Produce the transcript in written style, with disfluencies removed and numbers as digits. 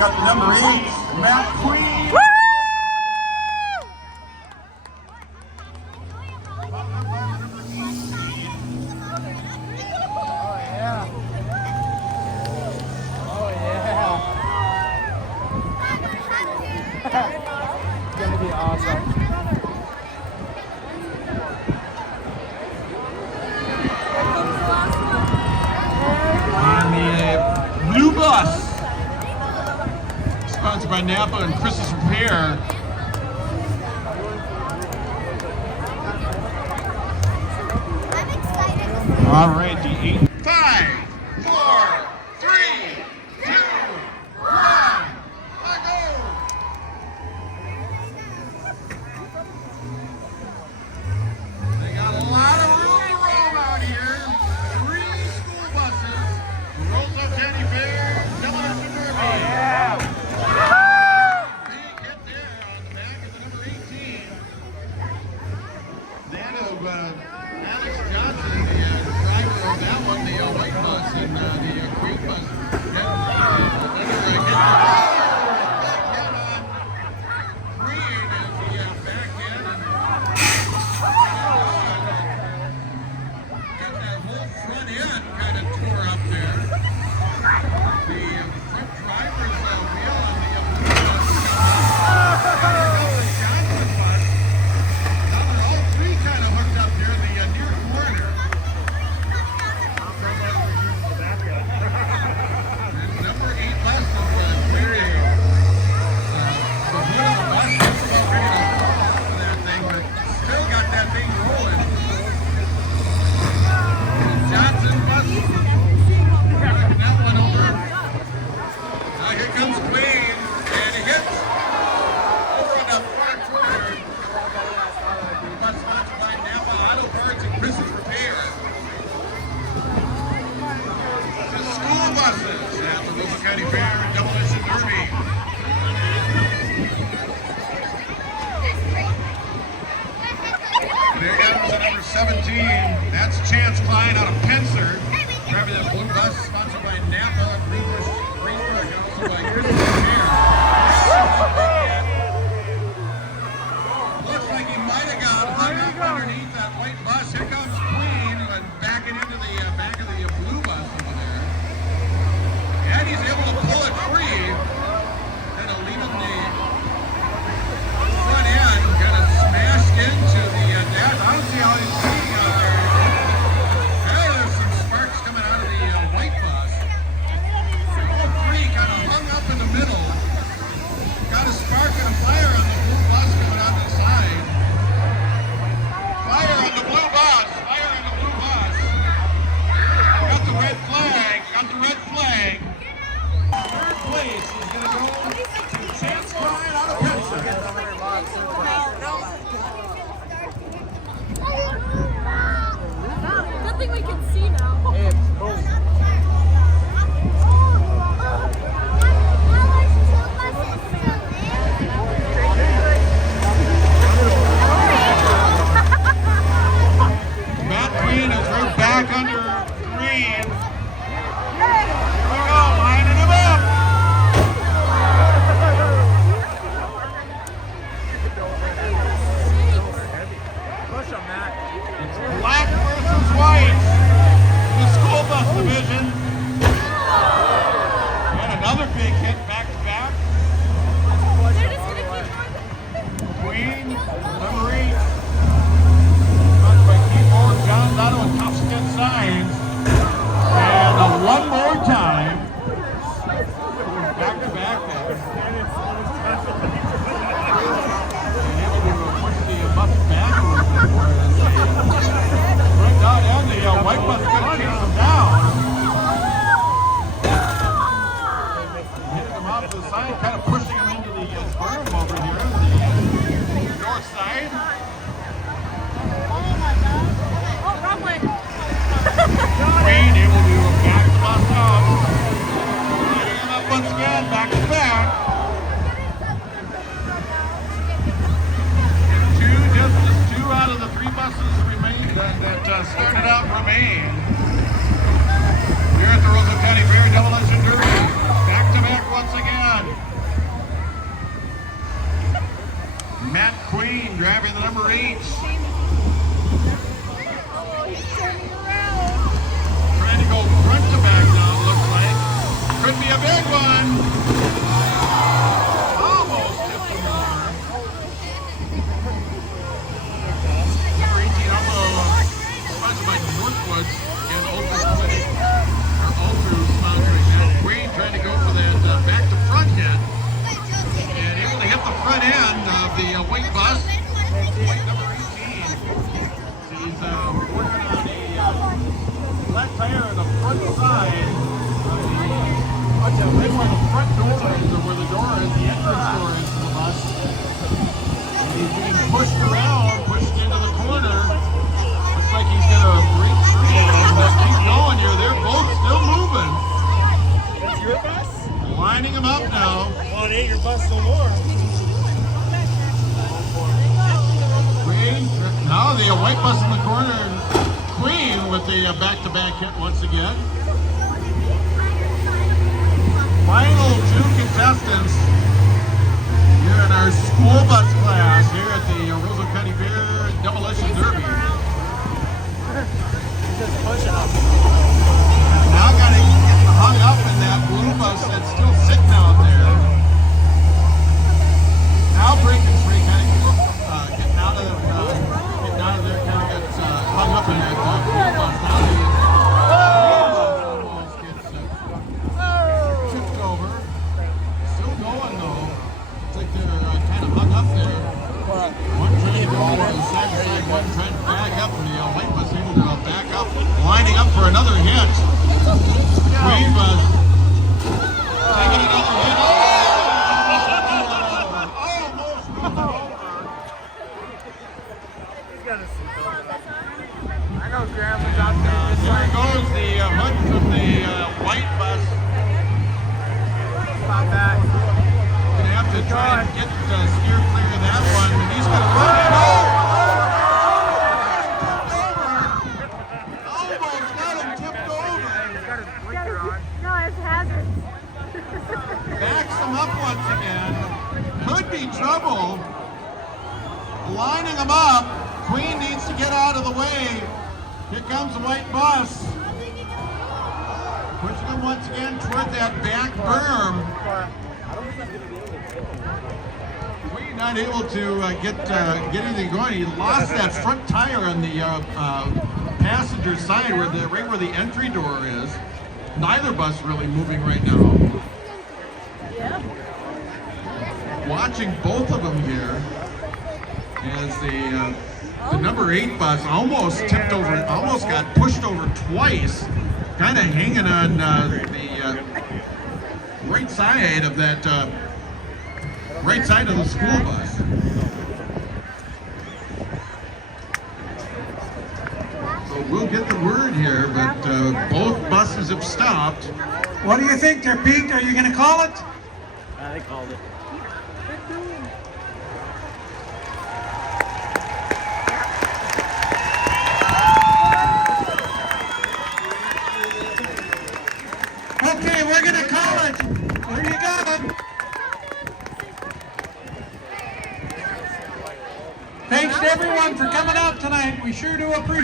got the number 8, Matt Queen. It's gonna be awesome. And the blue bus, sponsored by Napa and Chris's Repair. All right, the 8. 5, 4, 3, 2, 1, let go! They got a lot of room to roam out here. 3 school buses, Roseau County Fair, Demolition Derby. Big hit there on the back of the number 18. That of Alex Johnson, the driver of that one, the white bus and the green bus. Green as the back end. Got that whole front end kind of tore up there. The front driver's wheel on the blue bus. Johnson bus. Now they're all 3 kind of hooked up there in the near corner. And number 8 bus is wearing the hood of the bus. Just about ready to fall off of that thing, but still got that thing rolling. Johnson bus. Knocking that one over. Now here comes Queen, and he hits over on the far corner. Bus sponsored by Napa Auto Parts and Chris's Repair. The school buses at the Roseau County Fair and Demolition Derby. There goes the number 17. That's Chance Klein out of Pencer. Driving that blue bus sponsored by Napa, Greensburg, and also by Chris's Repair. Looks like he might have got hung up underneath that white bus. Here comes Queen and backing into the back of the blue bus over there. And he's able to pull it free. Kind of leaving the front end kind of smashed into the dash. I don't see how he's seeing out there. There's some sparks coming out of the white bus. All 3 kind of hung up in the middle. Got a spark and a fire on the blue bus coming out the side. Fire on the blue bus. Fire on the blue bus. Got the red flag. Got the red flag. Third place is going to go to Chance Klein out of Pencer. Nothing we can see now. Matt Queen is right back under green. Here we go, lining him up. Push him, Matt. It's black versus white in the school bus division. And another big hit back to back. They're just gonna keep on. Queen, number 8. Sponsored by Keyboard, John's Auto, and Topskin Signs. And one more time. Back to back there. And able to push the bus back a little bit more. Right out, and the white bus is going to chase them down. Hitting them off to the side, kind of pushing them into the berm over here on the north side. Oh, wrong way. Queen able to back the bus up. Lining them up once again, back to back. And just 2 out of the 3 buses remain that started out remain. Here at the Roseau County Fair Demolition Derby. Back to back once again. driving the number 8. Trying to go front to back now, looks like. Could be a big one. Almost tipped the car. Number 18, also sponsored by Northwoods and Ultra sponsoring that. Wayne trying to go for that back to front hit. And able to hit the front end of the white bus. White number 18. He's working on a flat tire on the front side of the right where the front door is, or where the door is, the entrance door is to the bus. And he's being pushed around, pushed into the corner. Looks like he's going to break through and keep going here. They're both still moving. That's your bus? Lining them up now. Well, it ain't your bus no more. Queen, now the white bus in the corner, and Queen with the back-to-back hit once again. Final 2 contestants here in our school bus class here at the Roseau County Fair Demolition Derby. Just pushing up. Now got to get hung up in that blue bus that's still sitting out there. Now breaking free, kind of getting out of there, kind of gets hung up in that blue bus. Now he almost gets tipped over. Still going though. Looks like they're kind of hung up there. One trying to go side to side, one trying to back up, and the white bus able to back up, lining up for another hit. Green bus taking another hit. Almost moved over. He's got a seatbelt on. I know Grandma's out there just There like, goes the hood from the white bus. not bad. Gonna have to try and get steer clear of that one. And he's gonna run it over. Almost got him tipped over. He's got his blinker on. No, it's hazards. Backs him up once again. Could be trouble. Lining him up. Queen needs to get out of the way. Here comes the white bus. Pushing him once again toward that back berm. Queen not able to get anything going. He lost that front tire on the passenger side, right where the entry door is. Neither bus really moving right now. Watching both of them here as the number 8 bus almost tipped over, almost got pushed over twice, kind of hanging on the right side of that right side of the school bus. So we'll get the word here, but both buses have stopped. What do you think there, Pete? Are you going to call it? They called it. Okay, we're going to call it. There you go. Thanks to everyone for coming out tonight. We sure do appreciate it.